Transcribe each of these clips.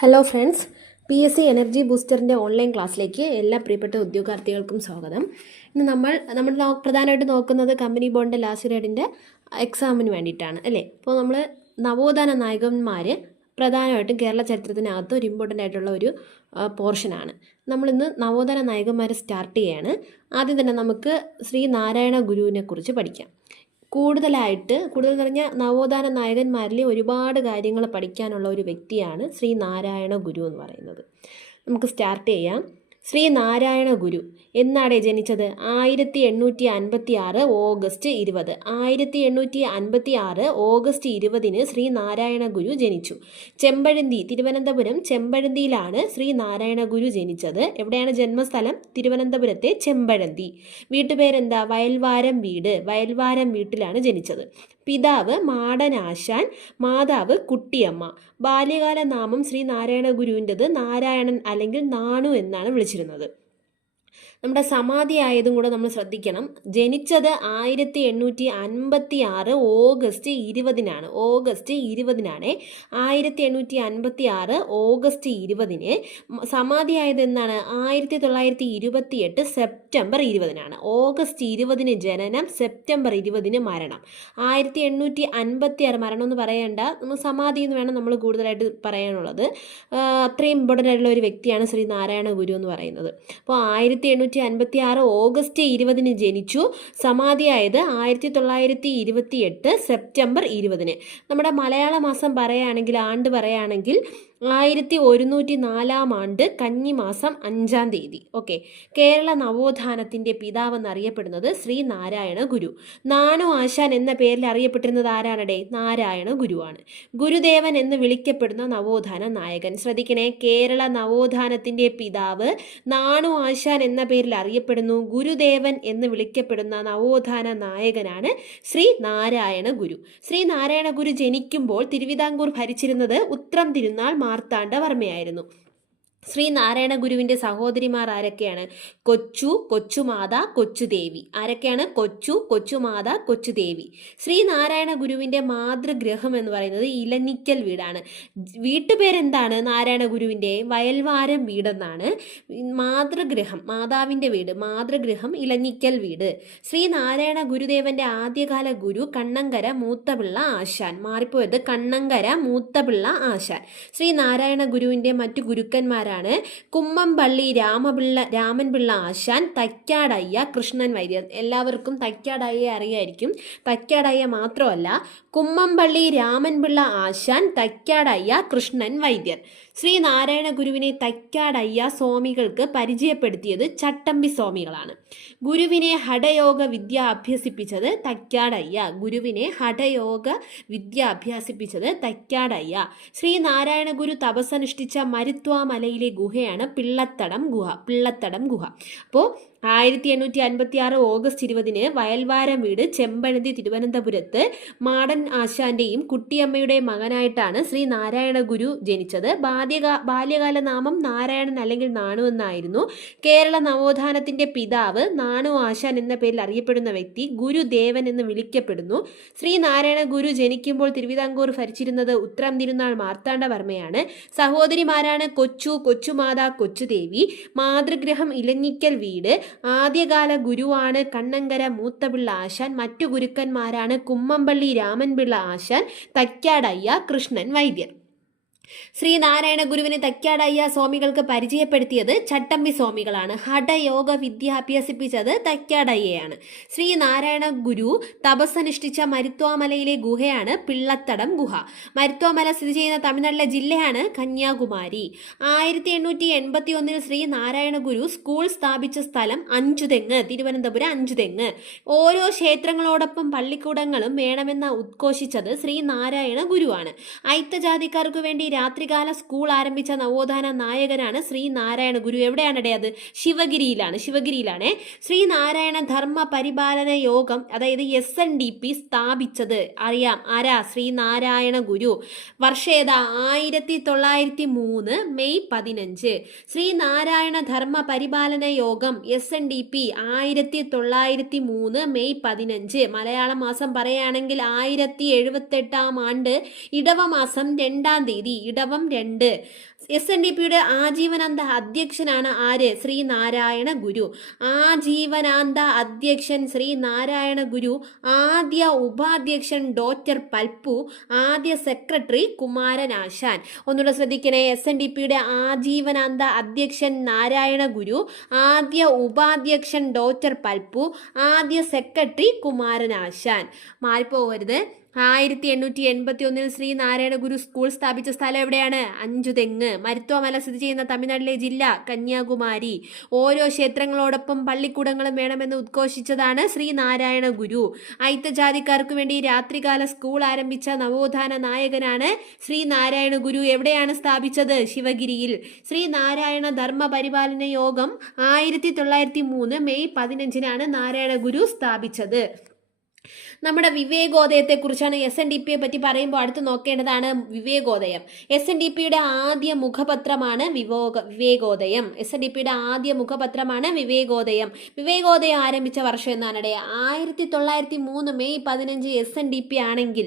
Hello friends P S C energy ബൂസ്റ്ററിന്റെ online ക്ലാസ്സിലേക്ക് എല്ലാ പ്രിയപ്പെട്ട ഉദ്യോഗാർത്ഥികൾക്കും സ്വാഗതം. ഇന്ന് നമ്മൾ നമ്മൾ പ്രധാനമായിട്ട് നോക്കുന്നത് കമ്പനി ബോണ്ട് ലാസ്റ്റ് ഗ്രേഡിന്റെ എക്സാമിന് വേണ്ടിയിട്ടാണ് അല്ലേ? അപ്പോൾ നമ്മൾ നവോത്ഥാന നായകന്മാർ പ്രധാനമായിട്ടും കേരള ചരിത്രത്തിനകത്ത് ഒരു ഇമ്പോർട്ടന്റ് ആയിട്ടുള്ള ഒരു പോർഷനാണ് നമ്മളിന്ന് നവോത്ഥാന നായകന്മാരെ സ്റ്റാർട്ട് ചെയ്യാണ്. ആദ്യം തന്നെ നമുക്ക് ശ്രീ നാരായണ ഗുരുവിനെ കുറിച്ച് പഠിക്കാം. കൂടുതലായിട്ട് കൂടുതൽ നിറഞ്ഞ നവോത്ഥാന നായകന്മാരിൽ ഒരുപാട് കാര്യങ്ങൾ പഠിക്കാനുള്ള ഒരു വ്യക്തിയാണ് ശ്രീ നാരായണ ഗുരു എന്ന് പറയുന്നത്. നമുക്ക് സ്റ്റാർട്ട് ചെയ്യാം. ശ്രീ നാരായണ ഗുരു എന്നാടെ ജനിച്ചത്? ആയിരത്തി എണ്ണൂറ്റി അൻപത്തി ആറ് ഓഗസ്റ്റ് ഇരുപത്. ആയിരത്തി എണ്ണൂറ്റി അൻപത്തി ആറ് ഓഗസ്റ്റ് ഇരുപതിന് ശ്രീ നാരായണ ഗുരു ജനിച്ചു. ചെമ്പഴന്തി തിരുവനന്തപുരം ചെമ്പഴന്തിയിലാണ് ശ്രീ നാരായണ ഗുരു ജനിച്ചത്. എവിടെയാണ് ജന്മസ്ഥലം? തിരുവനന്തപുരത്തെ ചെമ്പഴന്തി. വീട്ടുപേരെന്താ? വയൽവാരം വീട്. വയൽവാരം വീട്ടിലാണ് ജനിച്ചത്. പിതാവ് മാടനാശാൻ മാതാവ് കുട്ടിയമ്മ. ബാല്യകാല നാമം ശ്രീ നാരായണ ഗുരുവിന്റെത് നാരായണൻ അല്ലെങ്കിൽ നാണു എന്നാണ് വിളിച്ചിരുന്നത്. നമ്മുടെ സമാധി ആയതും കൂടെ നമ്മൾ ശ്രദ്ധിക്കണം. ജനിച്ചത് ആയിരത്തി എണ്ണൂറ്റി അൻപത്തി ആറ് ഓഗസ്റ്റ് ഇരുപതിനാണ്. ഓഗസ്റ്റ് ഇരുപതിനാണ്. ആയിരത്തി എണ്ണൂറ്റി അൻപത്തി ആറ് ഓഗസ്റ്റ് ഇരുപതിന് സമാധി ആയത് എന്നാണ്? ആയിരത്തി തൊള്ളായിരത്തി ഇരുപത്തി എട്ട് സെപ്റ്റംബർ ഇരുപതിനാണ്. ഓഗസ്റ്റ് ഇരുപതിന് ജനനം സെപ്റ്റംബർ ഇരുപതിന് മരണം. ആയിരത്തി എണ്ണൂറ്റി അൻപത്തി ആറ് മരണം എന്ന് പറയേണ്ട. നമ്മൾ സമാധി എന്ന് വേണം നമ്മൾ കൂടുതലായിട്ട് പറയാനുള്ളത്. അത്രയും ഇമ്പോർട്ടന്റ് ആയിട്ടുള്ള ഒരു വ്യക്തിയാണ് ശ്രീ നാരായണ ഗുരു എന്ന് പറയുന്നത്. അപ്പോൾ ആയിരത്തി അൻപത്തി ആറ് ഓഗസ്റ്റ് ഇരുപതിന് ജനിച്ചു. സമാധിയായത് ആയിരത്തി തൊള്ളായിരത്തി ഇരുപത്തി എട്ട് സെപ്റ്റംബർ ഇരുപതിന്. നമ്മുടെ മലയാള മാസം പറയുകയാണെങ്കിൽ ആണ്ട് പറയുകയാണെങ്കിൽ ആയിരത്തി ഒരുന്നൂറ്റി നാലാം ആണ്ട് കന്നിമാസം അഞ്ചാം തീയതി. ഓക്കെ. കേരള നവോത്ഥാനത്തിന്റെ പിതാവ് അറിയപ്പെടുന്നത് ശ്രീ നാരായണ ഗുരു. നാനു ആശാൻ എന്ന പേരിൽ അറിയപ്പെട്ടിരുന്നത് ആരാണടേ? നാരായണ ഗുരുവാണ്. ഗുരുദേവൻ എന്ന് വിളിക്കപ്പെടുന്ന നവോത്ഥാന നായകൻ. ശ്രദ്ധിക്കണേ കേരള നവോത്ഥാനത്തിന്റെ പിതാവ് നാണു ആശാൻ എന്ന പേരിൽ അറിയപ്പെടുന്നു. ഗുരുദേവൻ എന്ന് വിളിക്കപ്പെടുന്ന നവോത്ഥാന നായകനാണ് ശ്രീ നാരായണ ഗുരു. ശ്രീ നാരായണ ഗുരു ജനിക്കുമ്പോൾ തിരുവിതാംകൂർ ഭരിച്ചിരുന്നത് ഉത്രം തിരുനാൾ മാർത്താണ്ഡവർമ്മയായിരുന്നു ശ്രീ നാരായണ ഗുരുവിന്റെ സഹോദരിമാർ ആരൊക്കെയാണ്? കൊച്ചു കൊച്ചുമാത കൊച്ചുദേവി. ആരൊക്കെയാണ്? കൊച്ചു കൊച്ചുമാത കൊച്ചുദേവി. ശ്രീ നാരായണ ഗുരുവിന്റെ മാതൃഗ്രഹം എന്ന് പറയുന്നത് ഇലനിക്കൽ വീടാണ്. വീട്ടുപേരെന്താണ് നാരായണ ഗുരുവിന്റെ വയൽവാരം വീടെന്നാണ്. മാതൃഗ്രഹം മാതാവിന്റെ വീട് മാതൃഗ്രഹം ഇലനിക്കൽ വീട്. ശ്രീ നാരായണ ഗുരുദേവന്റെ ആദ്യകാല ഗുരു കണ്ണങ്കര മൂത്തപിള്ള ആശാൻ. മാറിപ്പോയത് കണ്ണങ്കര മൂത്തപിള്ള ആശാൻ. ശ്രീ നാരായണ ഗുരുവിന്റെ മറ്റു ഗുരുക്കന്മാരാണ് കുമ്മംപള്ളി രാമപിള്ള രാമൻപിള്ള ആശാൻ തൈക്കാടയ്യ കൃഷ്ണൻ വൈദ്യർ. എല്ലാവർക്കും തൈക്കാടയ്യ അറിയായിരിക്കും. തൈക്കാടയ്യ മാത്രമല്ല കുമ്മംപള്ളി രാമൻപിള്ള ആശാൻ തൈക്കാടയ്യ കൃഷ്ണൻ വൈദ്യർ. ശ്രീ നാരായണ ഗുരുവിനെ തൈക്കാടയ്യ സ്വാമികൾക്ക് പരിചയപ്പെടുത്തിയത് ചട്ടമ്പി സ്വാമികളാണ്. ഗുരുവിനെ ഹഠയോഗ വിദ്യ അഭ്യസിപ്പിച്ചത് തൈക്കാടയ്യ. ഗുരുവിനെ ഹഠയോഗ വിദ്യ അഭ്യസിപ്പിച്ചത് തൈക്കാടയ്യ. ശ്രീനാരായണ ഗുരു തപസ്സനുഷ്ഠിച്ച മരുത്വാമലയിലെ ഗുഹയാണ് പിള്ളത്തടം ഗുഹ. പിള്ളത്തടം ഗുഹ. അപ്പോൾ ആയിരത്തി എണ്ണൂറ്റി അൻപത്തി ആറ് ഓഗസ്റ്റ് ഇരുപതിന് വയൽവാരം വീട് ചെമ്പഴന്തി തിരുവനന്തപുരത്ത് മാടൻ ആശാന്റെയും കുട്ടിയമ്മയുടെയും മകനായിട്ടാണ് ശ്രീ നാരായണ ഗുരു ജനിച്ചത്. ബാല്യകാ ബാല്യകാല നാമം നാരായണൻ അല്ലെങ്കിൽ നാണു എന്നായിരുന്നു. കേരള നവോത്ഥാനത്തിന്റെ പിതാവ് നാണു ആശാൻ എന്ന പേരിൽ അറിയപ്പെടുന്ന വ്യക്തി ഗുരുദേവൻ എന്ന് വിളിക്കപ്പെടുന്നു. ശ്രീ നാരായണ ഗുരു ജനിക്കുമ്പോൾ തിരുവിതാംകൂർ ഭരിച്ചിരുന്നത് ഉത്രം തിരുനാൾ മാർത്താണ്ഡവർമ്മയാണ് സഹോദരിമാരാണ് കൊച്ചു കൊച്ചുമാതാ കൊച്ചുദേവി. മാതൃഗ്രഹം ഇലഞ്ഞിക്കൽ വീട്. ആദ്യകാല ഗുരുവാണ് കണ്ണങ്കര മൂത്തപിള്ള ആശാൻ. മറ്റു ഗുരുക്കന്മാരാണ് കുമ്മമ്പള്ളി രാമൻപിള്ള ആശാൻ തക്കാടയ്യ കൃഷ്ണൻ വൈദ്യർ ശ്രീ നാരായണ ഗുരുവിനെ തൈക്കാടയ്യ സ്വാമികൾക്ക് പരിചയപ്പെടുത്തിയത് ചട്ടമ്പി സ്വാമികളാണ്. ഹഠയോഗ വിദ്യ അഭ്യസിപ്പിച്ചത് തൈക്കാടയ്യയാണ് ശ്രീനാരായണ ഗുരു തപസ്സനുഷ്ഠിച്ച മരുത്വാമലയിലെ ഗുഹയാണ് പിള്ളത്തടം ഗുഹ. മരുത്വാമല സ്ഥിതി ചെയ്യുന്ന തമിഴ്നാട്ടിലെ ജില്ലയാണ് കന്യാകുമാരി. ആയിരത്തി എണ്ണൂറ്റി എൺപത്തി ഒന്നിൽ ശ്രീ നാരായണ ഗുരു സ്കൂൾ സ്ഥാപിച്ച സ്ഥലം അഞ്ചുതെങ്ങ് തിരുവനന്തപുരം അഞ്ചുതെങ്ങ്. ഓരോ ക്ഷേത്രങ്ങളോടൊപ്പം പള്ളിക്കൂടങ്ങളും വേണമെന്ന ഉദ്ഘോഷിച്ചത് ശ്രീനാരായണ ഗുരുവാണ്. ഐത്തജാതിക്കാർക്ക് വേണ്ടി രാത്രികാല സ്കൂൾ ആരംഭിച്ച നവോത്ഥാന നായകനാണ് ശ്രീ നാരായണ ഗുരു. എവിടെയാണടേ അത്? ശിവഗിരിയിലാണ് ശിവഗിരിയിലാണ്. ശ്രീ നാരായണ ധർമ്മ പരിപാലന യോഗം അതായത് എസ് എൻ ഡി പി സ്ഥാപിച്ചത്. അറിയാം ആരാ? ശ്രീ നാരായണ ഗുരു. വർഷേത ആയിരത്തി തൊള്ളായിരത്തി മൂന്ന് മെയ് പതിനഞ്ച്. ശ്രീ നാരായണ ധർമ്മ പരിപാലന യോഗം എസ് എൻ ഡി പി ആയിരത്തി തൊള്ളായിരത്തി മൂന്ന് മെയ് പതിനഞ്ച്. മലയാള മാസം പറയുകയാണെങ്കിൽ ആയിരത്തി എഴുപത്തെട്ടാം ആണ്ട് ഇടവമാസം രണ്ടാം തീയതി. ഇടവം രണ്ട്. എസ് എൻ ഡി പിയുടെ ആജീവനാന്ത അധ്യക്ഷനാണ് ആര്? ശ്രീ നാരായണ ഗുരു. ആജീവനാന്ത അധ്യക്ഷൻ ശ്രീ നാരായണ ഗുരു. ആദ്യ ഉപാധ്യക്ഷൻ ഡോക്ടർ പൽപ്പു. ആദ്യ സെക്രട്ടറി കുമാരനാശാൻ. ഒന്നുകൂടെ ശ്രദ്ധിക്കണേ. എസ് എൻ ഡി പിയുടെ ആജീവനാന്ത അധ്യക്ഷൻ നാരായണ ഗുരു. ആദ്യ ഉപാധ്യക്ഷൻ ഡോക്ടർ പൽപ്പു. ആദ്യ സെക്രട്ടറി കുമാരനാശാൻ. മാറിപ്പോകരുത്. ആയിരത്തി എണ്ണൂറ്റി എൺപത്തി ഒന്നിൽ ശ്രീ നാരായണ ഗുരു സ്കൂൾ സ്ഥാപിച്ച സ്ഥലം എവിടെയാണ്? അഞ്ചുതെങ്ങ്. മരുത്വമല സ്ഥിതി ചെയ്യുന്ന തമിഴ്നാട്ടിലെ ജില്ല കന്യാകുമാരി. ഓരോ ക്ഷേത്രങ്ങളോടൊപ്പം പള്ളിക്കൂടങ്ങളും വേണമെന്ന് ഉദ്ഘോഷിച്ചതാണ് ശ്രീ നാരായണ ഗുരു. അയിത്തജാതിക്കാർക്ക് വേണ്ടി രാത്രികാല സ്കൂൾ ആരംഭിച്ച നവോത്ഥാന നായകനാണ് ശ്രീ നാരായണ ഗുരു. എവിടെയാണ് സ്ഥാപിച്ചത് ശിവഗിരിയിൽ? ശ്രീ നാരായണ ധർമ്മ പരിപാലന യോഗം ആയിരത്തി തൊള്ളായിരത്തി മൂന്ന് മെയ് പതിനഞ്ചിനാണ് നാരായണ ഗുരു സ്ഥാപിച്ചത്. നമ്മുടെ വിവേകോദയത്തെക്കുറിച്ചാണ് എസ് എൻ ഡി പിയെ പറ്റി പറയുമ്പോൾ അടുത്ത് നോക്കേണ്ടതാണ് വിവേകോദയം. എസ് എൻ ഡി പിയുടെ ആദ്യ മുഖപത്രമാണ് വിവോക വിവേകോദയം. എസ് എൻ ഡി പിയുടെ ആദ്യ മുഖപത്രമാണ് വിവേകോദയം. വിവേകോദയം ആരംഭിച്ച വർഷം എന്നാണ് ആയിരത്തി തൊള്ളായിരത്തി മൂന്ന് മെയ് പതിനഞ്ച് എസ് എൻ ഡി പി ആണെങ്കിൽ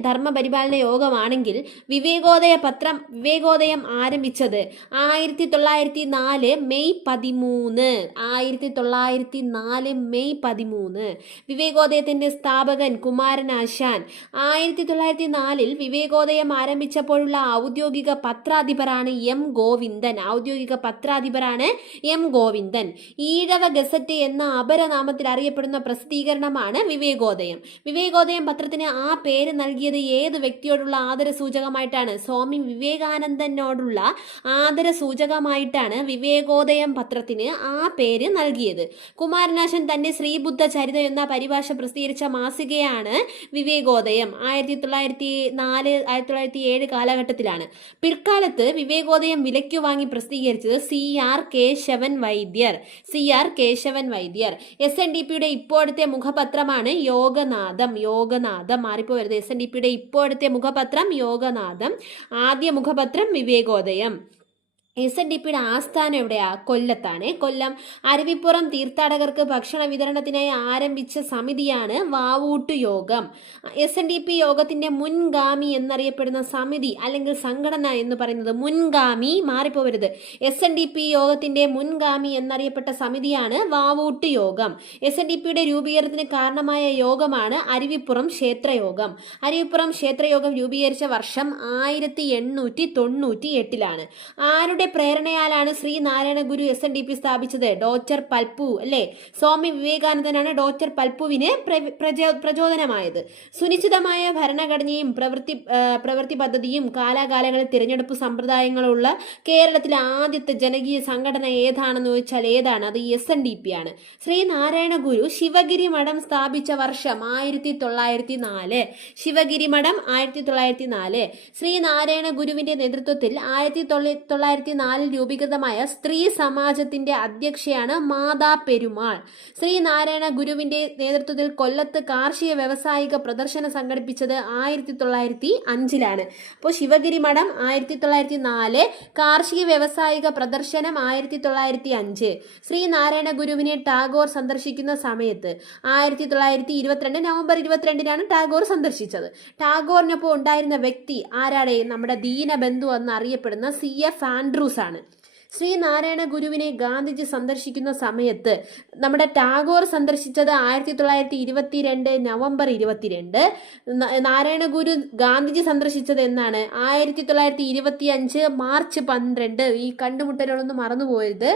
ധർമ്മപരിപാലന യോഗമാണെങ്കിൽ വിവേകോദയ പത്രം വിവേകോദയം ആരംഭിച്ചത് ആയിരത്തി തൊള്ളായിരത്തി നാല് മെയ് പതിമൂന്ന്. ആയിരത്തി തൊള്ളായിരത്തി നാല് മെയ് പതിമൂന്ന്. വിവേകോദയത്തിന്റെ സ്ഥാപകൻ കുമാരനാശാൻ. ആയിരത്തി തൊള്ളായിരത്തി നാലിൽ വിവേകോദയം ആരംഭിച്ചപ്പോഴുള്ള ഔദ്യോഗിക പത്രാധിപരാണ് എം ഗോവിന്ദൻ. ഔദ്യോഗിക പത്രാധിപരാണ് എം ഗോവിന്ദൻ. ഈഴവ ഗസറ്റ് എന്ന അപരനാമത്തിൽ അറിയപ്പെടുന്ന പ്രസിദ്ധീകരണമാണ് വിവേകോദയം. വിവേകോദയം പത്രത്തിന് ആ പേര് നൽകിയത് ഏത് വ്യക്തിയോടുള്ള ആദര സൂചകമായിട്ടാണ് സ്വാമി വിവേകാനന്ദനോടുള്ള ആദര സൂചകമായിട്ടാണ് വിവേകോദയം പത്രത്തിന് ആ പേര് നൽകിയത്. കുമാരനാശൻ തന്റെ ശ്രീബുദ്ധ ചരിതം എന്ന പരിഭാഷ പ്രസിദ്ധീകരിച്ച മാസികയാണ് വിവേകോദയം. ആയിരത്തി തൊള്ളായിരത്തി നാല് ആയിരത്തി തൊള്ളായിരത്തി ഏഴ് കാലഘട്ടത്തിലാണ്. പിൽക്കാലത്ത് വിവേകോദയം വിലയ്ക്ക് വാങ്ങി പ്രസിദ്ധീകരിച്ചത് C R Keshavan Vaidyar C R Keshavan Vaidyar. S N D പിയുടെ ഇപ്പോഴത്തെ മുഖപത്രമാണ് യോഗനാഥം. യോഗനാഥം മാറിപ്പോവരുത്. എസ് എൻ ഡി പിയുടെ ഇപ്പോഴത്തെ മുഖപത്രം യോഗനാഥം. ആദ്യ മുഖപത്രം വിവേകോദയം. എസ് എൻ ഡി പിയുടെ ആസ്ഥാനം എവിടെയാ? കൊല്ലത്താണ്. കൊല്ലം അരുവിപ്പുറം തീർത്ഥാടകർക്ക് ഭക്ഷണ വിതരണത്തിനായി ആരംഭിച്ച സമിതിയാണ് വാവൂട്ട് യോഗം. എസ് എൻ ഡി പി യോഗത്തിന്റെ മുൻഗാമി എന്നറിയപ്പെടുന്ന സമിതി അല്ലെങ്കിൽ സംഘടന എന്ന് പറയുന്നത് മുൻഗാമി മാറിപ്പോവരുത്. എസ് എൻ ഡി പി യോഗത്തിന്റെ മുൻഗാമി എന്നറിയപ്പെട്ട സമിതിയാണ് വാവൂട്ട് യോഗം. എസ് എൻ ഡി പിയുടെ രൂപീകരണത്തിന് കാരണമായ യോഗമാണ് അരുവിപ്പുറം ക്ഷേത്രയോഗം. അരുവിപ്പുറം ക്ഷേത്രയോഗം രൂപീകരിച്ച വർഷം ആയിരത്തി എണ്ണൂറ്റി തൊണ്ണൂറ്റി എട്ടിലാണ് ആരുടെ പ്രേരണയാലാണ് Shri Narayana Guru S N D P സ്ഥാപിച്ചത്. ഡോക്ടർ പൽപ്പു അല്ലേ? സ്വാമി വിവേകാനന്ദനാണ് ഡോക്ടർ പൽപ്പുവിന് പ്ര- പ്രചോ പ്രചോദനമായത്. സുനിശ്ചിതമായ ഭരണഘടനയും പ്രവൃത്തി പ്രവൃത്തി പദ്ധതിയും കാലാകാലങ്ങളിൽ തിരഞ്ഞെടുപ്പ് സമ്പ്രദായങ്ങളുള്ള കേരളത്തിലെ ആദ്യത്തെ ജനകീയ സംഘടന ഏതാണെന്ന് ചോദിച്ചാൽ ഏതാണ്? അത് എസ് എൻ ഡി പി ആണ്. ശ്രീ നാരായണ ഗുരു ശിവഗിരി മഠം സ്ഥാപിച്ച വർഷം ആയിരത്തി തൊള്ളായിരത്തി നാല് ശിവഗിരി മഠം ആയിരത്തി തൊള്ളായിരത്തി നാല് ശ്രീ നാരായണ ഗുരുവിന്റെ നേതൃത്വത്തിൽ ആയിരത്തി തൊള്ളായിരത്തി നാലിൽ രൂപീകൃതമായ സ്ത്രീ സമാജത്തിന്റെ അധ്യക്ഷയാണ് മാതാ പെരുമാൾ. ശ്രീനാരായണ ഗുരുവിന്റെ നേതൃത്വത്തിൽ കൊല്ലത്ത് കാർഷിക വ്യവസായിക പ്രദർശനം സംഘടിപ്പിച്ചത് ആയിരത്തി തൊള്ളായിരത്തി അഞ്ചിലാണ് അപ്പോൾ ശിവഗിരി മഠം ആയിരത്തി തൊള്ളായിരത്തി നാല് കാർഷിക വ്യവസായിക പ്രദർശനം ആയിരത്തി തൊള്ളായിരത്തി അഞ്ച് ശ്രീനാരായണ ഗുരുവിനെ ടാഗോർ സന്ദർശിക്കുന്ന സമയത്ത് ആയിരത്തി തൊള്ളായിരത്തി ഇരുപത്തിരണ്ട് നവംബർ ഇരുപത്തിരണ്ടിനാണ് ടാഗോർ സന്ദർശിച്ചത്. ടാഗോറിനൊപ്പം ഉണ്ടായിരുന്ന വ്യക്തി ആരാടെ? നമ്മുടെ ദീനബന്ധു എന്നറിയപ്പെടുന്ന സി. എഫ്. ആൻഡ്രൂസ് ആണ് ശ്രീനാരായണ ഗുരുവിനെ ഗാന്ധിജി സന്ദർശിക്കുന്ന സമയത്ത് നമ്മുടെ ടാഗോർ സന്ദർശിച്ചത് ആയിരത്തി തൊള്ളായിരത്തി ഇരുപത്തിരണ്ട്. നവംബർ ഇരുപത്തിരണ്ട് നാരായണ ഗുരു ഗാന്ധിജി സന്ദർശിച്ചത് എന്നാണ് ആയിരത്തി തൊള്ളായിരത്തി ഇരുപത്തി അഞ്ച് മാർച്ച് പന്ത്രണ്ട്. ഈ കണ്ടുമുട്ടലുകളൊന്നും മറന്നുപോയത്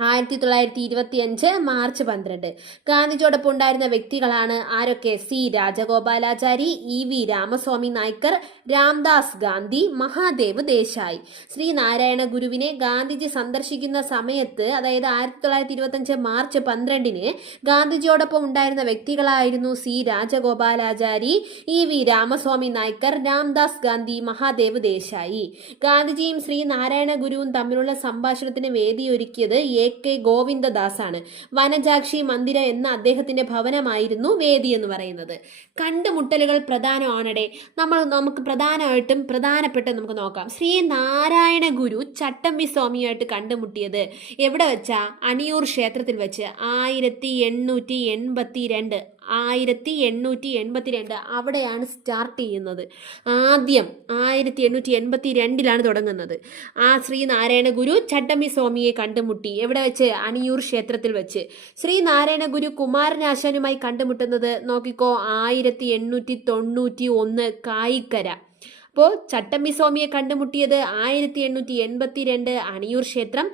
ആയിരത്തി തൊള്ളായിരത്തി ഇരുപത്തി അഞ്ച് മാർച്ച് പന്ത്രണ്ട്. ഗാന്ധിജിയോടൊപ്പം ഉണ്ടായിരുന്ന വ്യക്തികളാണ് ആരൊക്കെ? C. Rajagopalachari E. V. Ramaswamy Naicker Ramdas Gandhi Mahadev Desai. Shri. Narayana ഗുരുവിനെ ഗാന്ധിജി സന്ദർശിക്കുന്ന സമയത്ത് അതായത് ആയിരത്തി തൊള്ളായിരത്തി ഇരുപത്തഞ്ച് മാർച്ച് പന്ത്രണ്ടിന് ഗാന്ധിജിയോടൊപ്പം ഉണ്ടായിരുന്ന വ്യക്തികളായിരുന്നു C. Rajagopalachari E. V. Ramaswamy Naicker Ramdas Gandhi Mahadev Desai. ഗാന്ധിജിയും ശ്രീ. നാരായണ ഗുരുവും തമ്മിലുള്ള സംഭാഷണത്തിന് വേദിയൊരുക്കിയത് എ. കെ ഗോവിന്ദദാസാണ്. വനജാക്ഷി മന്ദിര എന്ന അദ്ദേഹത്തിന്റെ ഭവനമായിരുന്നു വേദി എന്ന് പറയുന്നത്. കണ്ടുമുട്ടലുകൾ പ്രധാനമാണടെ. നമ്മൾ നമുക്ക് പ്രധാനമായിട്ടും പ്രധാനപ്പെട്ട നമുക്ക് നോക്കാം. ശ്രീ നാരായണ ഗുരു ചട്ടമ്പി സ്വാമിയായിട്ട് കണ്ടുമുട്ടിയത് എവിടെ വെച്ചാ? അണിയൂർ ക്ഷേത്രത്തിൽ വെച്ച്. ആയിരത്തി എണ്ണൂറ്റി എൺപത്തി രണ്ട് ആയിരത്തി എണ്ണൂറ്റി എൺപത്തി രണ്ട് അവിടെയാണ് സ്റ്റാർട്ട് ചെയ്യുന്നത്. ആദ്യം ആയിരത്തി എണ്ണൂറ്റി എൺപത്തി രണ്ടിലാണ് തുടങ്ങുന്നത്. ആ ശ്രീനാരായണ ഗുരു ചട്ടമ്പി സ്വാമിയെ കണ്ടുമുട്ടി. എവിടെ വെച്ച്? അണിയൂർ ക്ഷേത്രത്തിൽ വെച്ച്. ശ്രീനാരായണ ഗുരു കുമാരനാശാനുമായി കണ്ടുമുട്ടുന്നത് നോക്കിക്കോ ആയിരത്തി എണ്ണൂറ്റി തൊണ്ണൂറ്റി ഒന്ന് കായിക്കര. അപ്പോൾ ചട്ടമ്പി സ്വാമിയെ കണ്ടുമുട്ടിയത് ആയിരത്തി എണ്ണൂറ്റി എൺപത്തി രണ്ട് അണിയൂർ ക്ഷേത്രം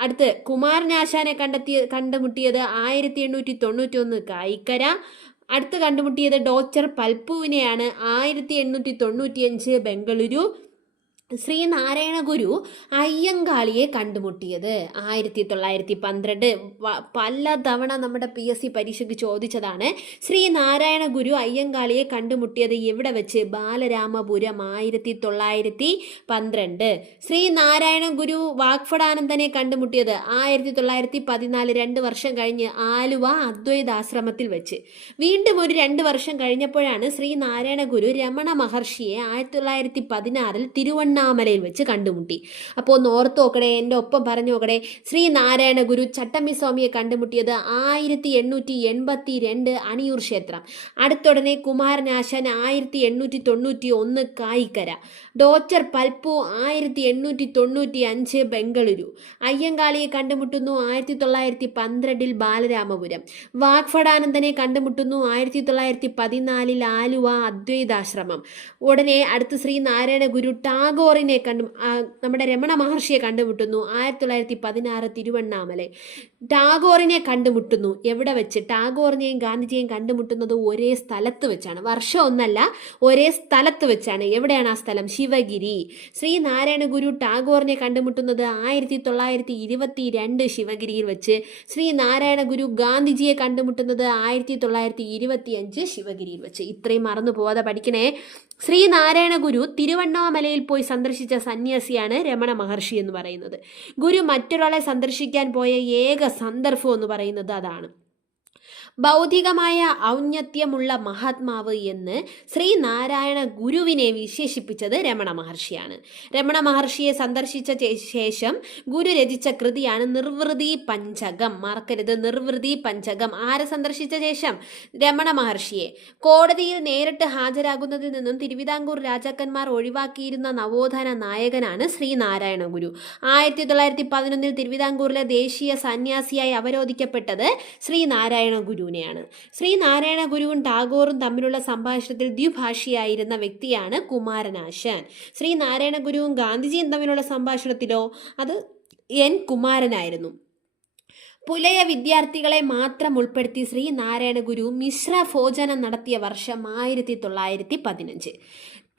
അടുത്ത് കുമാരനാശാനെ കണ്ടെത്തിയ കണ്ടുമുട്ടിയത് ആയിരത്തി എണ്ണൂറ്റി തൊണ്ണൂറ്റി ഒന്ന് കായിക്കര. അടുത്ത് കണ്ടുമുട്ടിയത് ഡോക്ടർ പൽപ്പുവിനെയാണ് ആയിരത്തി എണ്ണൂറ്റി തൊണ്ണൂറ്റിയഞ്ച് ബംഗളൂരു. ശ്രീനാരായണ ഗുരു അയ്യങ്കാളിയെ കണ്ടുമുട്ടിയത്. ആയിരത്തി തൊള്ളായിരത്തി പന്ത്രണ്ട് പല തവണ നമ്മുടെ പി എസ് സി പരീക്ഷയ്ക്ക് ചോദിച്ചതാണ് ശ്രീനാരായണ ഗുരു അയ്യങ്കാളിയെ കണ്ടുമുട്ടിയത് എവിടെ വെച്ച്? ബാലരാമപുരം ആയിരത്തി തൊള്ളായിരത്തി പന്ത്രണ്ട് ശ്രീനാരായണ ഗുരു വാഗ്ഫടാനന്ദനെ കണ്ടുമുട്ടിയത് ആയിരത്തി തൊള്ളായിരത്തി പതിനാല് രണ്ട് വർഷം കഴിഞ്ഞ് ആലുവ അദ്വൈതാശ്രമത്തിൽ വെച്ച്. വീണ്ടും ഒരു രണ്ട് വർഷം കഴിഞ്ഞപ്പോഴാണ് ശ്രീനാരായണ ഗുരു രമണ മഹർഷിയെ ആയിരത്തി തൊള്ളായിരത്തി പതിനാറിൽ തിരുവണ്ണാമലയിൽ വെച്ച് കണ്ടുമുട്ടി. അപ്പോൾ ഒന്ന് ഓർത്ത് നോക്കണേ എന്റെ ഒപ്പം പറഞ്ഞു നോക്കണേ ശ്രീനാരായണ ഗുരു ചട്ടമ്പി സ്വാമിയെ കണ്ടുമുട്ടിയത് ആയിരത്തി എണ്ണൂറ്റി എൺപത്തി രണ്ട് അണിയൂർ ക്ഷേത്രം. അടുത്തുടനെ കുമാരനാശാൻ ആയിരത്തി എണ്ണൂറ്റി തൊണ്ണൂറ്റി ഒന്ന് കായിക്കര. ഡോക്ടർ പൽപ്പു ആയിരത്തി എണ്ണൂറ്റി തൊണ്ണൂറ്റി അഞ്ച് ബംഗളൂരു. അയ്യങ്കാളിയെ കണ്ടുമുട്ടുന്നു ആയിരത്തി തൊള്ളായിരത്തി പന്ത്രണ്ടിൽ ബാലരാമപുരം. വാഗ്ഫടാനന്ദനെ കണ്ടുമുട്ടുന്നു ആയിരത്തി തൊള്ളായിരത്തി പതിനാലിൽ ആലുവ അദ്വൈതാശ്രമം. ഉടനെ അടുത്ത് ശ്രീനാരായണ ഗുരു ടാഗോറിനെ കണ്ടു നമ്മുടെ രമണ മഹർഷിയെ കണ്ടുമുട്ടുന്നു. ആയിരത്തി തൊള്ളായിരത്തി പതിനാറ് തിരുവണ്ണാമല. ടാഗോറിനെ കണ്ടുമുട്ടുന്നു. എവിടെ വെച്ച്? ടാഗോറിനെയും ഗാന്ധിജിയെയും കണ്ടുമുട്ടുന്നത് ഒരേ സ്ഥലത്ത് വെച്ചാണ്. വർഷം ഒന്നല്ല ഒരേ സ്ഥലത്ത് വെച്ചാണ്. എവിടെയാണ് ആ സ്ഥലം? ശിവഗിരി. ശ്രീനാരായണ ഗുരു ടാഗോറിനെ കണ്ടുമുട്ടുന്നത് ആയിരത്തി തൊള്ളായിരത്തി ഇരുപത്തി രണ്ട് ശിവഗിരിയിൽ വെച്ച്. ശ്രീനാരായണ ഗുരു ഗാന്ധിജിയെ കണ്ടുമുട്ടുന്നത് ആയിരത്തി തൊള്ളായിരത്തി ഇരുപത്തി അഞ്ച് ശിവഗിരിയിൽ വെച്ച്. ഇത്രയും മറന്നു പോവാതെ പഠിക്കണേ. ശ്രീനാരായണ ഗുരു തിരുവണ്ണാമലയിൽ പോയി സന്ദർശിച്ച സന്യാസിയാണ് രമണ മഹർഷി എന്ന് പറയുന്നത്. ഗുരു മറ്റൊരാളെ സന്ദർശിക്കാൻ പോയ ഏക സന്ദർഭം എന്ന് പറയുന്നത് അതാണ്. ഭൗതികമായ ഔന്നത്യമുള്ള മഹാത്മാവ് എന്ന് ശ്രീനാരായണ ഗുരുവിനെ വിശേഷിപ്പിച്ചത് രമണ മഹർഷിയാണ്. രമണ മഹർഷിയെ സന്ദർശിച്ച ശേഷം ഗുരു രചിച്ച കൃതിയാണ് നിർവൃതി പഞ്ചകം. മറക്കരുത് നിർവൃതി പഞ്ചകം. ആരെ സന്ദർശിച്ച ശേഷം? രമണ മഹർഷിയെ. കോടതിയിൽ നേരിട്ട് ഹാജരാകുന്നതിൽ നിന്നും തിരുവിതാംകൂർ രാജാക്കന്മാർ ഒഴിവാക്കിയിരുന്ന നവോത്ഥാന നായകനാണ് ശ്രീനാരായണ ഗുരു. ആയിരത്തി തൊള്ളായിരത്തി പതിനൊന്നിൽ തിരുവിതാംകൂറിലെ ദേശീയ സന്യാസിയായി അവരോധിക്കപ്പെട്ടത് ശ്രീനാരായണ ഗുരുവിനെയാണ്. ശ്രീനാരായണ ഗുരുവും ടാഗോറും തമ്മിലുള്ള സംഭാഷണത്തിൽ ദ്വിഭാഷിയായിരുന്ന വ്യക്തിയാണ് കുമാരനാശാൻ. ശ്രീനാരായണ ഗുരുവും ഗാന്ധിജിയും തമ്മിലുള്ള സംഭാഷണത്തിലോ അത് എൻ കുമാരനായിരുന്നു. പുലയ വിദ്യാർത്ഥികളെ മാത്രം ഉൾപ്പെടുത്തി ശ്രീനാരായണ ഗുരു മിശ്ര ഭോജനം നടത്തിയ വർഷം ആയിരത്തി തൊള്ളായിരത്തി പതിനഞ്ച്.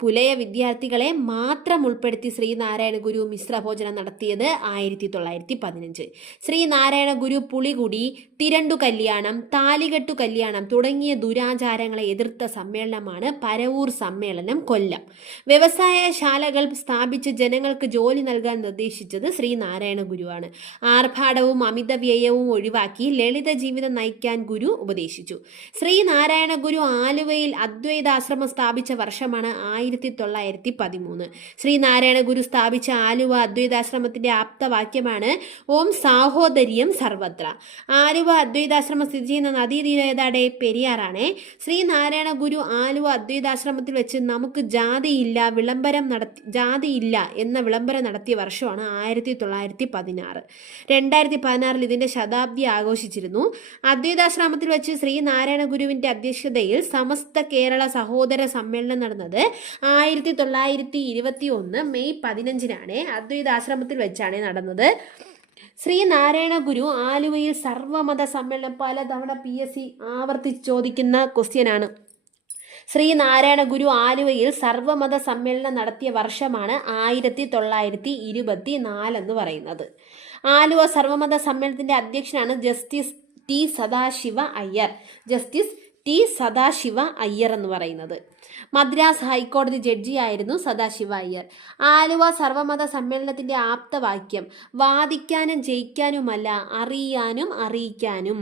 പുലയ വിദ്യാർത്ഥികളെ മാത്രം ഉൾപ്പെടുത്തി ശ്രീനാരായണ ഗുരു മിശ്ര ഭോജനം നടത്തിയത് ആയിരത്തി തൊള്ളായിരത്തി പതിനഞ്ച് ശ്രീനാരായണ ഗുരു പുളികുടി തിരണ്ടു കല്യാണം താലികെട്ടു കല്യാണം തുടങ്ങിയ ദുരാചാരങ്ങളെ എതിർത്ത സമ്മേളനമാണ് പരവൂർ സമ്മേളനം കൊല്ലം. വ്യവസായശാലകൾ സ്ഥാപിച്ച് ജനങ്ങൾക്ക് ജോലി നൽകാൻ നിർദ്ദേശിച്ചത് ശ്രീനാരായണ ഗുരുവാണ്. ആർഭാടവും അമിതവ്യയവും ഒഴിവാക്കി ലളിത ജീവിതം നയിക്കാൻ ഗുരു ഉപദേശിച്ചു. ശ്രീനാരായണ ഗുരു ആലുവയിൽ അദ്വൈതാശ്രമം സ്ഥാപിച്ച വർഷമാണ് ആയിരത്തി തൊള്ളായിരത്തി പതിമൂന്ന് ശ്രീനാരായണ ഗുരു സ്ഥാപിച്ച ആലുവ അദ്വൈതാശ്രമത്തിന്റെ ആപ്തവാക്യമാണ് ഓം സാഹോദര്യം സർവത്ര. ആലുവ അദ്വൈതാശ്രമം സ്ഥിതി ചെയ്യുന്ന നദീതീരേതാടെ പെരിയാറാണേ. ശ്രീനാരായണ ഗുരു ആലുവ അദ്വൈതാശ്രമത്തിൽ വെച്ച് നമുക്ക് ജാതിയില്ല വിളംബരം നടത്തി ജാതിയില്ല എന്ന വിളംബരം നടത്തിയ വർഷമാണ് ആയിരത്തി തൊള്ളായിരത്തി പതിനാറ് രണ്ടായിരത്തി പതിനാറിൽ ഇതിന്റെ ശതാബ്ദി ആഘോഷിച്ചിരുന്നു. അദ്വൈതാശ്രമത്തിൽ വെച്ച് ശ്രീനാരായണ ഗുരുവിന്റെ അധ്യക്ഷതയിൽ സമസ്ത കേരള സഹോദര സമ്മേളനം നടന്നത് ആയിരത്തി തൊള്ളായിരത്തി ഇരുപത്തി ഒന്ന് മെയ് പതിനഞ്ചിനാണ് അദ്വൈതാശ്രമത്തിൽ വെച്ചാണ് നടന്നത്. ശ്രീനാരായണ ഗുരു ആലുവയിൽ സർവമത സമ്മേളനം പലതവണ പി എസ് സി ആവർത്തിച്ച് ചോദിക്കുന്ന ക്വസ്റ്റ്യനാണ് ശ്രീനാരായണ ഗുരു ആലുവയിൽ സർവമത സമ്മേളനം നടത്തിയ വർഷമാണ് ആയിരത്തി തൊള്ളായിരത്തി ഇരുപത്തി നാലെന്ന് പറയുന്നത്. ആലുവ സർവമത സമ്മേളനത്തിന്റെ അധ്യക്ഷനാണ് justice T Sadashiva Iyer. Justice T Sadashiva Iyer എന്ന് പറയുന്നത്. മദ്രാസ് ഹൈക്കോടതി ജഡ്ജിയായിരുന്നു സദാശിവ അയ്യർ. ആലുവ സർവമത സമ്മേളനത്തിന്റെ ആപ്തവാക്യം വാദിക്കാനും ജയിക്കാനുമല്ല അറിയാനും അറിയിക്കാനും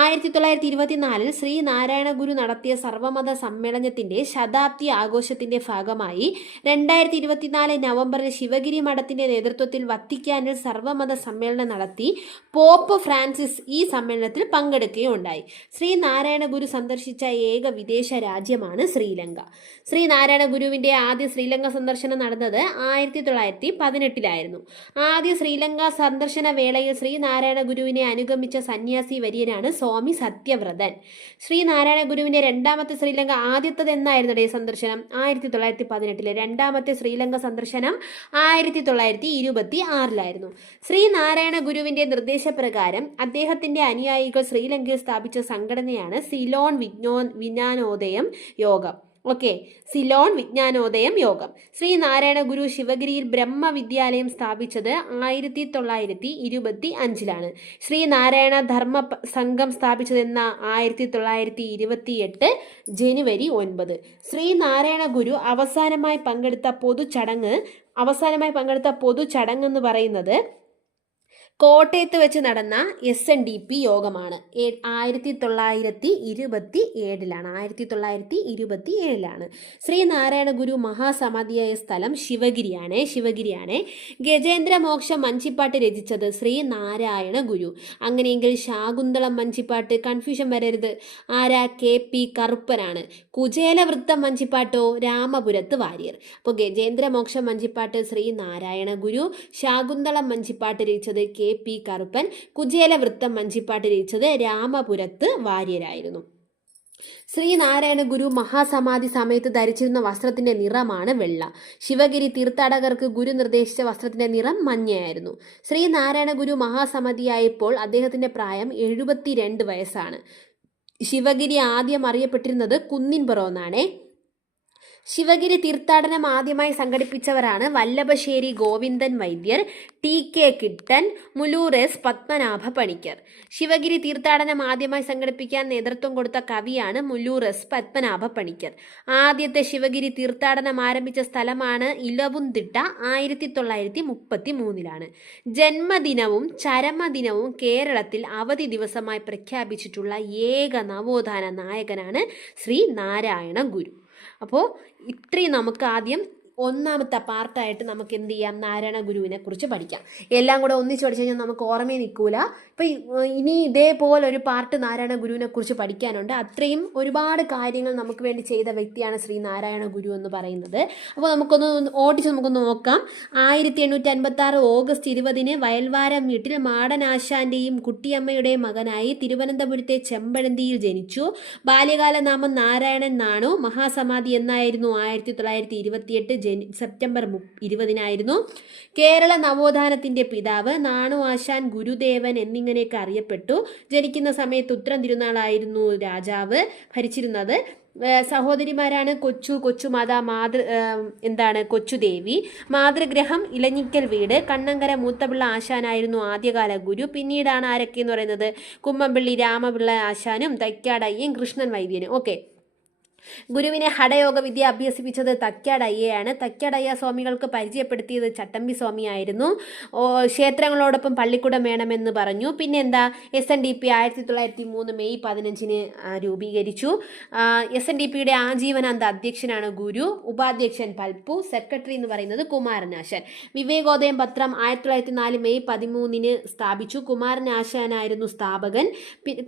ആയിരത്തി തൊള്ളായിരത്തി ഇരുപത്തിനാലിൽ ശ്രീനാരായണ ഗുരു നടത്തിയ സർവമത സമ്മേളനത്തിന്റെ ശതാബ്ദി ആഘോഷത്തിന്റെ ഭാഗമായി രണ്ടായിരത്തി ഇരുപത്തിനാല് നവംബറിൽ ശിവഗിരി മഠത്തിന്റെ നേതൃത്വത്തിൽ വത്തിക്കാനിൽ സർവമത സമ്മേളനം നടത്തി പോപ്പ് ഫ്രാൻസിസ് ഈ സമ്മേളനത്തിൽ പങ്കെടുക്കുകയുണ്ടായി. ശ്രീനാരായണ ഗുരു സന്ദർശിച്ച ഏക വിദേശ രാജ്യമാണ് ശ്രീലങ്ക. ശ്രീ നാരായണ ഗുരുവിന്റെ ആദ്യ ശ്രീലങ്ക സന്ദർശനം നടന്നത് ആയിരത്തി തൊള്ളായിരത്തി പതിനെട്ടിലായിരുന്നു ആദ്യ ശ്രീലങ്ക സന്ദർശന വേളയിൽ ശ്രീനാരായണ ഗുരുവിനെ അനുഗമിച്ച സന്യാസി വര്യനാണ് സ്വാമി സത്യവ്രതൻ. ശ്രീനാരായണ ഗുരുവിന്റെ രണ്ടാമത്തെ ശ്രീലങ്ക ആദ്യത്തത് എന്നായിരുന്നു ഈ സന്ദർശനം. ആയിരത്തി തൊള്ളായിരത്തി പതിനെട്ടിലെ രണ്ടാമത്തെ ശ്രീലങ്ക സന്ദർശനം ആയിരത്തി തൊള്ളായിരത്തി ഇരുപത്തി ആറിലായിരുന്നു ശ്രീനാരായണ ഗുരുവിന്റെ നിർദ്ദേശപ്രകാരം അദ്ദേഹത്തിന്റെ അനുയായികൾ ശ്രീലങ്കയിൽ സ്ഥാപിച്ച സംഘടനയാണ് സിലോൺ വിജ്ഞോ വിജ്ഞാനോദയം യോഗം. ഓക്കെ. സിലോൺ വിജ്ഞാനോദയം യോഗം. ശ്രീ നാരായണ ഗുരു ശിവഗിരിയിൽ ബ്രഹ്മവിദ്യാലയം സ്ഥാപിച്ചത് ആയിരത്തി തൊള്ളായിരത്തി ഇരുപത്തി അഞ്ചിലാണ് ശ്രീ നാരായണ ധർമ്മ സംഘം സ്ഥാപിച്ചതെന്ന ആയിരത്തി തൊള്ളായിരത്തി ഇരുപത്തി എട്ട് ജനുവരി ഒൻപത്. ശ്രീ നാരായണ ഗുരു അവസാനമായി പങ്കെടുത്ത പൊതു ചടങ്ങ് അവസാനമായി പങ്കെടുത്ത പൊതു ചടങ്ങ് എന്ന് പറയുന്നത് കോട്ടയത്ത് വെച്ച് നടന്ന എസ് എൻ ഡി പി യോഗമാണ്. ആയിരത്തി തൊള്ളായിരത്തി ഇരുപത്തി ഏഴിലാണ് ആയിരത്തി തൊള്ളായിരത്തി ഇരുപത്തി ഏഴിലാണ് ശ്രീനാരായണ ഗുരു മഹാസമാധിയായ സ്ഥലം ശിവഗിരിയാണ്. ശിവഗിരിയാണ് ഗജേന്ദ്ര മോക്ഷം മഞ്ചിപ്പാട്ട് രചിച്ചത് ശ്രീനാരായണ ഗുരു. അങ്ങനെയെങ്കിൽ ശാകുന്തളം മഞ്ചിപ്പാട്ട് കൺഫ്യൂഷൻ വരരുത്. ആരാ കെ പി കറുപ്പനാണ്? കുചേലവൃത്തം മഞ്ചിപ്പാട്ടോ? രാമപുരത്ത് വാര്യർ. അപ്പോൾ ഗജേന്ദ്ര മോക്ഷം മഞ്ചിപ്പാട്ട് ശ്രീനാരായണ ഗുരു ശാകുന്തളം മഞ്ചിപ്പാട്ട് രചിച്ചത് കെ പി കറുപ്പൻ കുചേലവൃത്തം മഞ്ചിപ്പാട്ട് രചിച്ചത് രാമപുരത്ത് വാര്യരായിരുന്നു. ശ്രീനാരായണ ഗുരു മഹാസമാധി സമയത്ത് ധരിച്ചിരുന്ന വസ്ത്രത്തിന്റെ നിറമാണ് വെള്ള. ശിവഗിരി തീർത്ഥാടകർക്ക് ഗുരു നിർദ്ദേശിച്ച വസ്ത്രത്തിന്റെ നിറം മഞ്ഞയായിരുന്നു. ശ്രീനാരായണ ഗുരു മഹാസമാധിയായപ്പോൾ അദ്ദേഹത്തിന്റെ പ്രായം എഴുപത്തിരണ്ട് വയസ്സാണ്. ശിവഗിരി ആദ്യം അറിയപ്പെട്ടിരുന്നത് കുന്നിൻപുറം എന്നാണേ ശിവഗിരി തീർത്ഥാടനം ആദ്യമായി സംഘടിപ്പിച്ചവരാണ് Vallabhassery Govindan Vaidyar T K Kittan Muloor S Padmanabha Panicker. Sivagiri തീർത്ഥാടനം ആദ്യമായി സംഘടിപ്പിക്കാൻ നേതൃത്വം കൊടുത്ത കവിയാണ് മുല്ലൂർ എസ് പത്മനാഭ പണിക്കർ. ആദ്യത്തെ ശിവഗിരി തീർത്ഥാടനം ആരംഭിച്ച സ്ഥലമാണ് ഇലവുംതിട്ട ആയിരത്തി തൊള്ളായിരത്തി മുപ്പത്തി മൂന്നിലാണ് ജന്മദിനവും ചരമദിനവും കേരളത്തിൽ അവധി ദിവസമായി പ്രഖ്യാപിച്ചിട്ടുള്ള ഏക നവോത്ഥാന നായകനാണ് ശ്രീ നാരായണ ഗുരു. അപ്പോൾ ഇത്രയും നമുക്ക് ആദ്യം ഒന്നാമത്തെ പാർട്ടായിട്ട് നമുക്ക് എന്ത് ചെയ്യാം? നാരായണ ഗുരുവിനെ കുറിച്ച് പഠിക്കാം. എല്ലാം കൂടെ ഒന്നിച്ച് പഠിച്ചു കഴിഞ്ഞാൽ നമുക്ക് ഓർമ്മയിൽ നിൽക്കൂല. അപ്പം ഇനി ഇതേപോലെ ഒരു പാർട്ട് നാരായണ ഗുരുവിനെ കുറിച്ച് പഠിക്കാനുണ്ട്. അത്രയും ഒരുപാട് കാര്യങ്ങൾ നമുക്ക് വേണ്ടി ചെയ്ത വ്യക്തിയാണ് ശ്രീ നാരായണ ഗുരു എന്ന് പറയുന്നത്. അപ്പോൾ നമുക്കൊന്ന് ഓടിച്ച് നമുക്കൊന്ന് നോക്കാം. ആയിരത്തി എണ്ണൂറ്റി അൻപത്തി ആറ് ഓഗസ്റ്റ് ഇരുപതിന് വയൽവാരം വീട്ടിൽ മാടനാശാന്റെയും കുട്ടിയമ്മയുടെയും മകനായി തിരുവനന്തപുരത്തെ ചെമ്പഴന്തിയിൽ ജനിച്ചു. ബാല്യകാല നാമം നാരായണൻ നാണു. മഹാസമാധി എന്നായിരുന്നു ആയിരത്തി തൊള്ളായിരത്തി ഇരുപത്തിയെട്ട് സെപ്റ്റംബർ മു ഇരുപതിനായിരുന്നു. കേരള നവോത്ഥാനത്തിന്റെ പിതാവ് നാണു ആശാൻ ഗുരുദേവൻ എന്നിങ്ങനെയൊക്കെ അറിയപ്പെട്ടു. ജനിക്കുന്ന സമയത്ത് ഉത്തരം തിരുനാളായിരുന്നു രാജാവ് ഭരിച്ചിരുന്നത്. സഹോദരിമാരാണ് കൊച്ചു കൊച്ചുമാത മാതൃ എന്താണ് കൊച്ചുദേവി. മാതൃഗ്രഹം ഇലഞ്ഞിക്കൽ വീട്. കണ്ണങ്കര മൂത്തപിള്ള ആശാനായിരുന്നു ആദ്യകാല ഗുരു. പിന്നീടാണ് ആരൊക്കെ എന്ന് പറയുന്നത്? കുമ്മമ്പള്ളി രാമപിള്ള ആശാനും തൈക്കാടയ്യയും കൃഷ്ണൻ വൈദ്യനും. ഓക്കെ. ഗുരുവിനെ ഹഠയോഗ വിദ്യ അഭ്യസിപ്പിച്ചത് തക്യാടയ്യയാണ്. തക്യാടയ്യ സ്വാമികൾക്ക് പരിചയപ്പെടുത്തിയത് ചട്ടമ്പി സ്വാമിയായിരുന്നു. ക്ഷേത്രങ്ങളോടൊപ്പം പള്ളിക്കൂടം വേണമെന്ന് പറഞ്ഞു. പിന്നെ എന്താ എസ് എൻ ഡി പി ആയിരത്തി തൊള്ളായിരത്തി മൂന്ന് മെയ് പതിനഞ്ചിന് രൂപീകരിച്ചു എസ് എൻ ഡി പിയുടെ ആജീവനാന്ത അധ്യക്ഷനാണ് ഗുരു ഉപാധ്യക്ഷൻ പൽപ്പു സെക്രട്ടറി എന്ന് പറയുന്നത് കുമാരനാശൻ. വിവേകോദയം പത്രം ആയിരത്തി തൊള്ളായിരത്തി നാല് മെയ് പതിമൂന്നിന് സ്ഥാപിച്ചു. കുമാരനാശാനായിരുന്നു സ്ഥാപകൻ.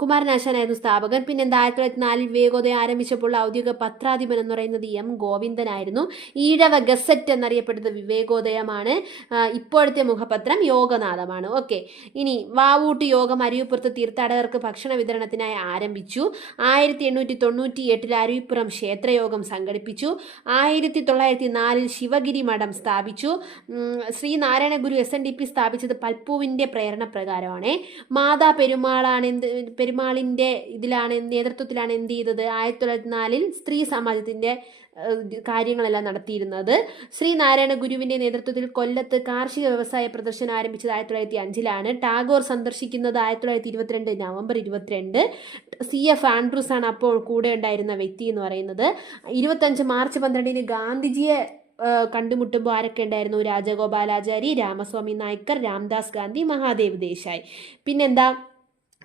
കുമാരനാശാനായിരുന്നു സ്ഥാപകൻ. പിന്നെന്താ ആയിരത്തി തൊള്ളായിരത്തി നാലിൽ വിവേകോദയം ആരംഭിച്ചപ്പോൾ ഔദ്യോഗിക പത്രാധിപൻ എന്ന് പറയുന്നത് എം ഗോവിന്ദനായിരുന്നു. ഈഴവ ഗസറ്റ് എന്നറിയപ്പെടുന്നത് വിവേകോദയമാണ്. ഇപ്പോഴത്തെ മുഖപത്രം യോഗനാഥമാണ്. ഓക്കെ. ഇനി വാവൂട്ട് യോഗം അരുവിപ്പുറത്ത് തീർത്ഥാടകർക്ക് ഭക്ഷണ വിതരണത്തിനായി ആരംഭിച്ചു. ആയിരത്തി എണ്ണൂറ്റി തൊണ്ണൂറ്റി എട്ടിൽ അരുവിപ്പുറം ക്ഷേത്രയോഗം സംഘടിപ്പിച്ചു. ആയിരത്തി തൊള്ളായിരത്തി നാലിൽ ശിവഗിരി മഠം സ്ഥാപിച്ചു. Sreenarayana Shri Narayana Guru S N D P സ്ഥാപിച്ചത് പൽപ്പുവിന്റെ പ്രേരണ പ്രകാരമാണ്. മാതാ പെരുമാളാണ് എന്ത് പെരുമാളിന്റെ ഇതിലാണ് നേതൃത്വത്തിലാണ് എന്ത് ചെയ്തത്? ആയിരത്തി തൊള്ളായിരത്തി നാലിൽ സ്ത്രീ സമാജത്തിന്റെ കാര്യങ്ങളെല്ലാം നടത്തിയിരുന്നത്. ശ്രീനാരായണ ഗുരുവിന്റെ നേതൃത്വത്തിൽ കൊല്ലത്ത് കാർഷിക വ്യവസായ പ്രദർശനം ആരംഭിച്ചത് ആയിരത്തി തൊള്ളായിരത്തി അഞ്ചിലാണ് ടാഗോർ സന്ദർശിക്കുന്നത് ആയിരത്തി തൊള്ളായിരത്തി ഇരുപത്തിരണ്ട് നവംബർ ഇരുപത്തിരണ്ട്. സി എഫ് ആൻഡ്രൂസ് ആണ് അപ്പോൾ കൂടെ ഉണ്ടായിരുന്ന വ്യക്തി എന്ന് പറയുന്നത്. ഇരുപത്തഞ്ച് മാർച്ച് പന്ത്രണ്ടിന് ഗാന്ധിജിയെ കണ്ടുമുട്ടുമ്പോൾ ആരൊക്കെ ഉണ്ടായിരുന്നു? രാജഗോപാലാചാരി രാമസ്വാമി നായ്ക്കർ രാംദാസ് ഗാന്ധി മഹാദേവ് ദേശായി. പിന്നെന്താ?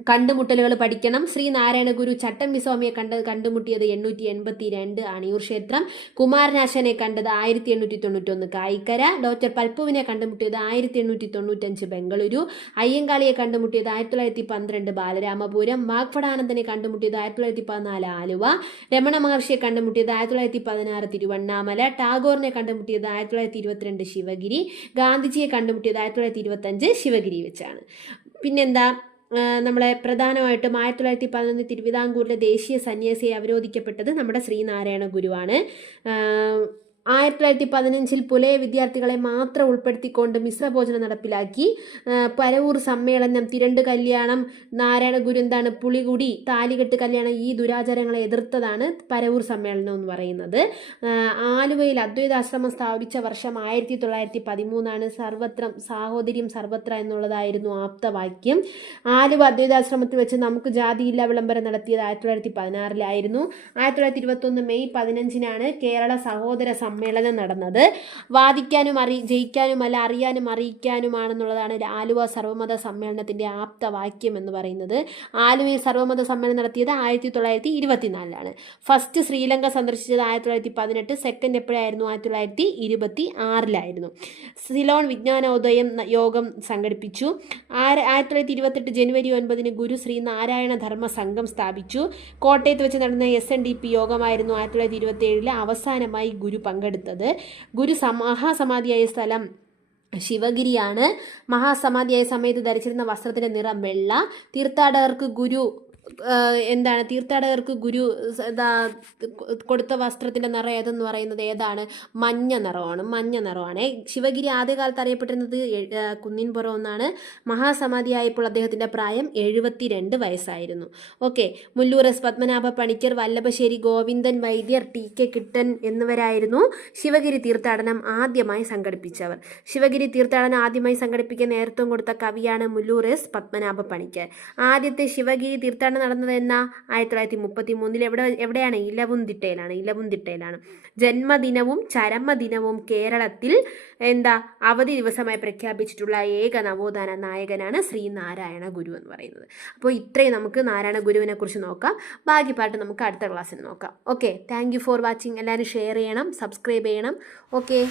കണ്ടുമുട്ടലുകൾ പഠിക്കണം. ശ്രീനാരായണ ഗുരു ചട്ടമ്പിസ്വാമിയെ കണ്ടത് കണ്ട് കണ്ടുമുട്ടിയത് എണ്ണൂറ്റി എൺപത്തി രണ്ട് അണിയൂർ ക്ഷേത്രം കുമാരനാശനെ കണ്ടത് ആയിരത്തി എണ്ണൂറ്റി തൊണ്ണൂറ്റൊന്ന് കായിക്കര. ഡോക്ടർ പൽപ്പുവിനെ കണ്ടുമുട്ടിയത് ആയിരത്തി എണ്ണൂറ്റി തൊണ്ണൂറ്റഞ്ച് ബംഗളൂരു. അയ്യങ്കാളിയെ കണ്ടുമുട്ടിയത് ആയിരത്തി തൊള്ളായിരത്തി പന്ത്രണ്ട് ബാലരാമപുരം. വാഗ്ഫടാനന്ദനെ കണ്ടുമുട്ടിയത് ആയിരത്തി തൊള്ളായിരത്തി പതിനാല് ആലുവ. രമണ മഹർഷിയെ കണ്ടുമുട്ടിയത് ആയിരത്തി തൊള്ളായിരത്തി പതിനാറ് തിരുവണ്ണാമല. ടാഗോറിനെ കണ്ടുമുട്ടിയത് ആയിരത്തി തൊള്ളായിരത്തി ഇരുപത്തിരണ്ട് ശിവഗിരി. ഗാന്ധിജിയെ കണ്ടുമുട്ടിയത് ആയിരത്തി തൊള്ളായിരത്തി ഇരുപത്തഞ്ച് ശിവഗിരി വെച്ചാണ്. പിന്നെന്താ? നമ്മളെ പ്രധാനമായിട്ടും ആയിരത്തി തൊള്ളായിരത്തി പതിനൊന്ന് തിരുവിതാംകൂറിലെ ദേശീയ സന്യാസിയെ അവരോധിക്കപ്പെട്ടത് നമ്മുടെ ശ്രീനാരായണ ഗുരുവാണ്. ആയിരത്തി തൊള്ളായിരത്തി പതിനഞ്ചിൽ പുലയ വിദ്യാർത്ഥികളെ മാത്രം ഉൾപ്പെടുത്തിക്കൊണ്ട് മിശ്രഭോജനം നടപ്പിലാക്കി. പരവൂർ സമ്മേളനം തിരണ്ട് കല്യാണം നാരായണ ഗുരു എന്താണ് പുളികുടി താലികെട്ട് കല്യാണം ഈ ദുരാചാരങ്ങളെ എതിർത്തതാണ് പരവൂർ സമ്മേളനം എന്ന് പറയുന്നത്. ആലുവയിൽ അദ്വൈതാശ്രമം സ്ഥാപിച്ച വർഷം ആയിരത്തി തൊള്ളായിരത്തി പതിമൂന്നാണ് സർവത്രം സാഹോദര്യം സർവത്ര എന്നുള്ളതായിരുന്നു ആപ്തവാക്യം. ആലുവ അദ്വൈതാശ്രമത്തിൽ വെച്ച് നമുക്ക് ജാതിയില്ല വിളംബരം നടത്തിയത് ആയിരത്തി തൊള്ളായിരത്തി പതിനാറിലായിരുന്നു ആയിരത്തി തൊള്ളായിരത്തി ഇരുപത്തൊന്ന് മെയ് പതിനഞ്ചിനാണ് കേരള സഹോദര സമ്മേളനം നടന്നത്. വാദിക്കാനും അറി ജയിക്കാനുമല്ല അറിയാനും അറിയിക്കാനുമാണെന്നുള്ളതാണ് ആലുവ സർവമത സമ്മേളനത്തിന്റെ ആപ്തവാക്യം എന്ന് പറയുന്നത്. ആലുവയിൽ സർവമത സമ്മേളനം നടത്തിയത് ആയിരത്തി തൊള്ളായിരത്തി ഇരുപത്തിനാലിലാണ് ഫസ്റ്റ് ശ്രീലങ്ക സന്ദർശിച്ചത് ആയിരത്തി തൊള്ളായിരത്തി പതിനെട്ട് സെക്കൻഡ് എപ്പോഴായിരുന്നു? ആയിരത്തി തൊള്ളായിരത്തി ഇരുപത്തി ആറിലായിരുന്നു സിലോൺ വിജ്ഞാനോദയം യോഗം സംഘടിപ്പിച്ചു. ആയിരത്തി തൊള്ളായിരത്തി ഇരുപത്തെട്ട് ജനുവരി ഒൻപതിന് ഗുരു ശ്രീ നാരായണ ധർമ്മ സംഘം സ്ഥാപിച്ചു. കോട്ടയത്ത് വെച്ച് നടന്ന എസ് എൻ ഡി പി യോഗമായിരുന്നു ആയിരത്തി തൊള്ളായിരത്തി ഇരുപത്തി ഏഴിൽ അവസാനമായി ഗുരു പങ്കെടുത്തത്. ഗുരു സമ- മഹാസമാധിയായ സ്ഥലം ശിവഗിരിയാണ്. മഹാസമാധിയായ സമയത്ത് ധരിച്ചിരുന്ന വസ്ത്രത്തിന്റെ നിറം വെള്ള. തീർത്ഥാടകർക്ക് ഗുരു എന്താണ് തീർത്ഥാടകർക്ക് ഗുരു കൊടുത്ത വസ്ത്രത്തിന്റെ നിറം ഏതെന്ന് പറയുന്നത് ഏതാണ്? മഞ്ഞ നിറമാണ് മഞ്ഞ നിറമാണ്. ശിവഗിരി ആദ്യകാലത്ത് അറിയപ്പെട്ടിരുന്നത് കുന്നിൻ പുറം എന്നാണ്. മഹാസമാധിയായപ്പോൾ അദ്ദേഹത്തിന്റെ പ്രായം എഴുപത്തിരണ്ട് വയസ്സായിരുന്നു. Okay Mulloor S Padmanabha Panicker Vallabhassery Govindan Vaidyar T K Kittan എന്നിവരായിരുന്നു ശിവഗിരി തീർത്ഥാടനം ആദ്യമായി സംഘടിപ്പിച്ചവർ. ശിവഗിരി തീർത്ഥാടനം ആദ്യമായി സംഘടിപ്പിക്കാൻ നേതൃത്വം കൊടുത്ത കവിയാണ് മുല്ലൂർ എസ് പത്മനാഭ പണിക്കർ. ആദ്യത്തെ ശിവഗിരി തീർത്ഥാടനം നടന്നത് എന്ന? ആയിരത്തി തൊള്ളായിരത്തി മുപ്പത്തി മൂന്നിൽ എവിടെ എവിടെയാണ്? ഇലവുന്തിട്ടയിലാണ് ഇലവുന്തിട്ടയിലാണ്. ജന്മദിനവും ചരമദിനവും കേരളത്തിൽ എന്താ? അവധി ദിവസമായി പ്രഖ്യാപിച്ചിട്ടുള്ള ഏക നവോത്ഥാന നായകനാണ് ശ്രീ നാരായണ ഗുരു എന്ന് പറയുന്നത്. അപ്പോൾ ഇത്രയും നമുക്ക് നാരായണ ഗുരുവിനെ കുറിച്ച് നോക്കാം. ബാക്കി പാട്ട് നമുക്ക് അടുത്ത ക്ലാസ്സിൽ നോക്കാം. ഓക്കെ താങ്ക് ഫോർ വാച്ചിങ് എല്ലാവരും ഷെയർ ചെയ്യണം സബ്സ്ക്രൈബ് ചെയ്യണം. ഓക്കെ.